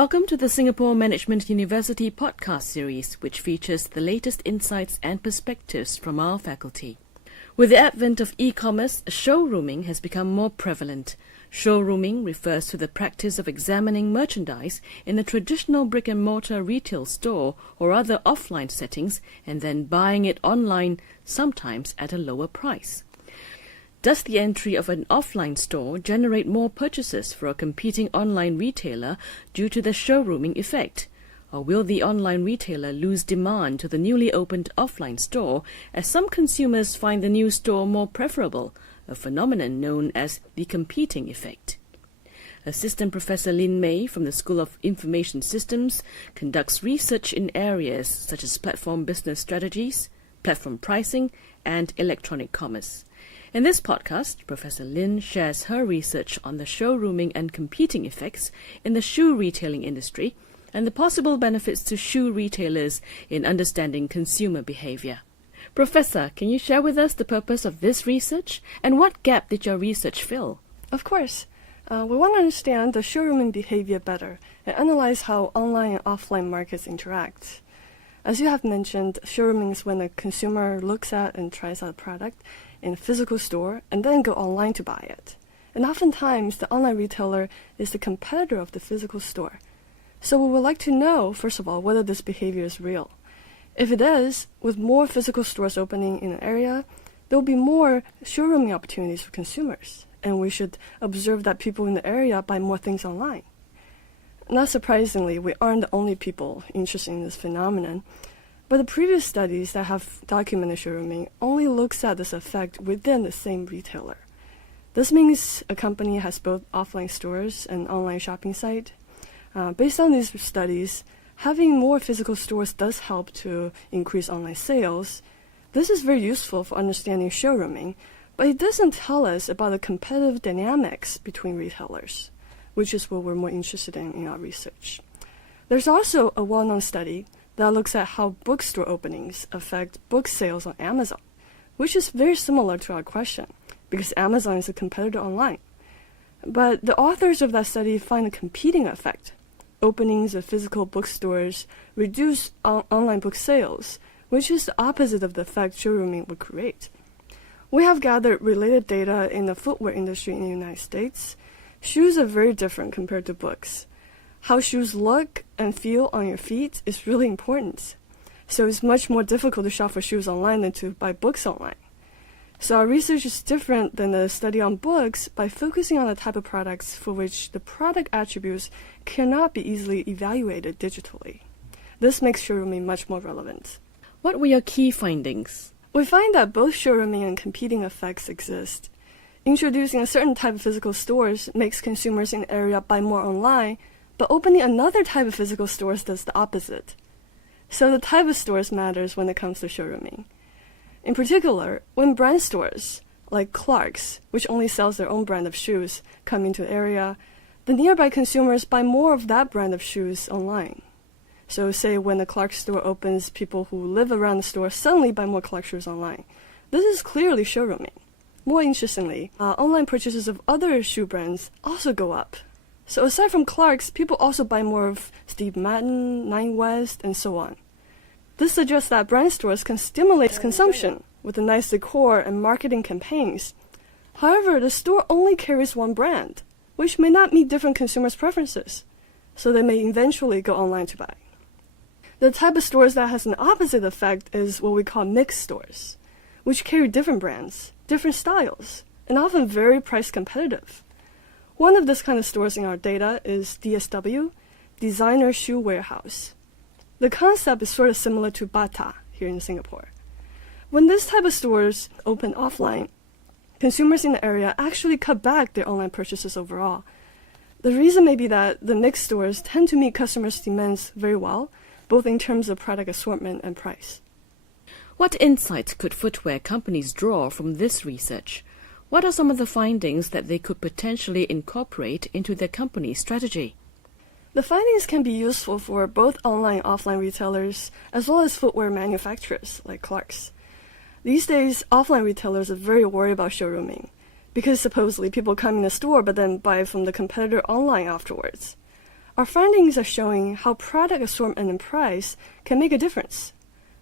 Welcome to the Singapore Management University podcast series, which features the latest insights and perspectives from our faculty. With the advent of e-commerce, showrooming has become more prevalent. Showrooming refers to the practice of examining merchandise in a traditional brick-and-mortar retail store or other offline settings and then buying it online, sometimes at a lower price. Does the entry of an offline store generate more purchases for a competing online retailer due to the showrooming effect? Or will the online retailer lose demand to the newly opened offline store as some consumers find the new store more preferable, a phenomenon known as the competing effect? Assistant Professor Lin Mei from the School of Information Systems conducts research in areas such as platform business strategies, platform pricing, and electronic commerce. In this podcast, Professor Lin shares her research on the showrooming and competing effects in the shoe retailing industry and the possible benefits to shoe retailers in understanding consumer behavior. Professor, can you share with us the purpose of this research and what gap did your research fill? Of course. We want to understand the showrooming behavior better and analyze how online and offline markets interact. As you have mentioned, showrooming is when a consumer looks at and tries out a product in a physical store and then go online to buy it. And oftentimes, the online retailer is the competitor of the physical store. So we would like to know, first of all, whether this behavior is real. If it is, with more physical stores opening in an area, there will be more showrooming opportunities for consumers, and we should observe that people in the area buy more things online. Not surprisingly, we aren't the only people interested in this phenomenon, but the previous studies that have documented showrooming only looks at this effect within the same retailer. This means a company has both offline stores and online shopping site. Based on these studies, having more physical stores does help to increase online sales. This is very useful for understanding showrooming, but it doesn't tell us about the competitive dynamics between retailers, which is what we're more interested in our research. There's also a well-known study that looks at how bookstore openings affect book sales on Amazon, which is very similar to our question, because Amazon is a competitor online. But the authors of that study find a competing effect. Openings of physical bookstores reduce online book sales, which is the opposite of the effect showrooming would create. We have gathered related data in the footwear industry in the United States. Shoes are very different compared to books. How shoes look and feel on your feet is really important. So it's much more difficult to shop for shoes online than to buy books online. So our research is different than the study on books by focusing on the type of products for which the product attributes cannot be easily evaluated digitally. This makes showrooming much more relevant. What were your key findings? We find that both showrooming and competing effects exist. Introducing a certain type of physical stores makes consumers in the area buy more online, but opening another type of physical stores does the opposite. So the type of stores matters when it comes to showrooming. In particular, when brand stores, like Clark's, which only sells their own brand of shoes, come into the area, the nearby consumers buy more of that brand of shoes online. So say when the Clark's store opens, people who live around the store suddenly buy more Clark's shoes online. This is clearly showrooming. More interestingly, online purchases of other shoe brands also go up. So aside from Clark's, people also buy more of Steve Madden, Nine West, and so on. This suggests that brand stores can stimulate consumption with a nice decor and marketing campaigns. However, the store only carries one brand, which may not meet different consumers' preferences, so they may eventually go online to buy. The type of stores that has an opposite effect is what we call mixed stores, which carry different brands, different styles, and often very price competitive. One of this kind of stores in our data is DSW, Designer Shoe Warehouse. The concept is sort of similar to Bata here in Singapore. When this type of stores open offline, consumers in the area actually cut back their online purchases overall. The reason may be that the mixed stores tend to meet customers' demands very well, both in terms of product assortment and price. What insights could footwear companies draw from this research? What are some of the findings that they could potentially incorporate into their company's strategy? The findings can be useful for both online and offline retailers, as well as footwear manufacturers like Clark's. These days, offline retailers are very worried about showrooming, because supposedly people come in the store but then buy from the competitor online afterwards. Our findings are showing how product assortment and price can make a difference.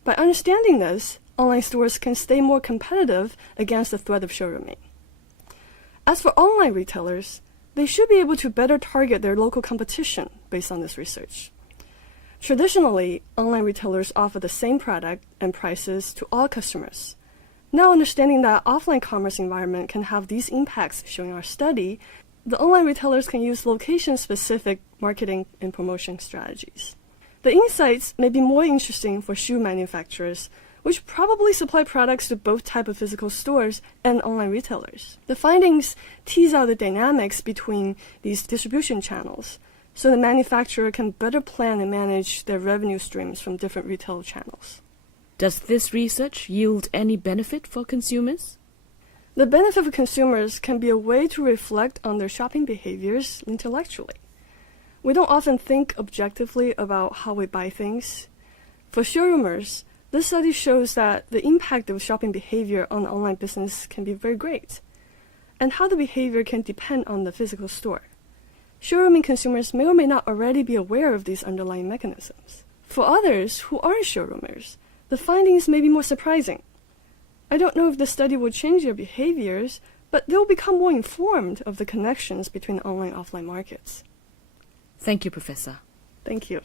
By understanding this, online stores can stay more competitive against the threat of showrooming. As for online retailers, they should be able to better target their local competition based on this research. Traditionally, online retailers offer the same product and prices to all customers. Now understanding that offline commerce environment can have these impacts shown in our study, the online retailers can use location-specific marketing and promotion strategies. The insights may be more interesting for shoe manufacturers, which probably supply products to both types of physical stores and online retailers. The findings tease out the dynamics between these distribution channels, so the manufacturer can better plan and manage their revenue streams from different retail channels. Does this research yield any benefit for consumers? The benefit for consumers can be a way to reflect on their shopping behaviors intellectually. We don't often think objectively about how we buy things. For showroomers, this study shows that the impact of shopping behavior on online business can be very great, and how the behavior can depend on the physical store. Showrooming consumers may or may not already be aware of these underlying mechanisms. For others who aren't showroomers, the findings may be more surprising. I don't know if the study will change their behaviors, but they'll become more informed of the connections between online and offline markets. Thank you, Professor. Thank you.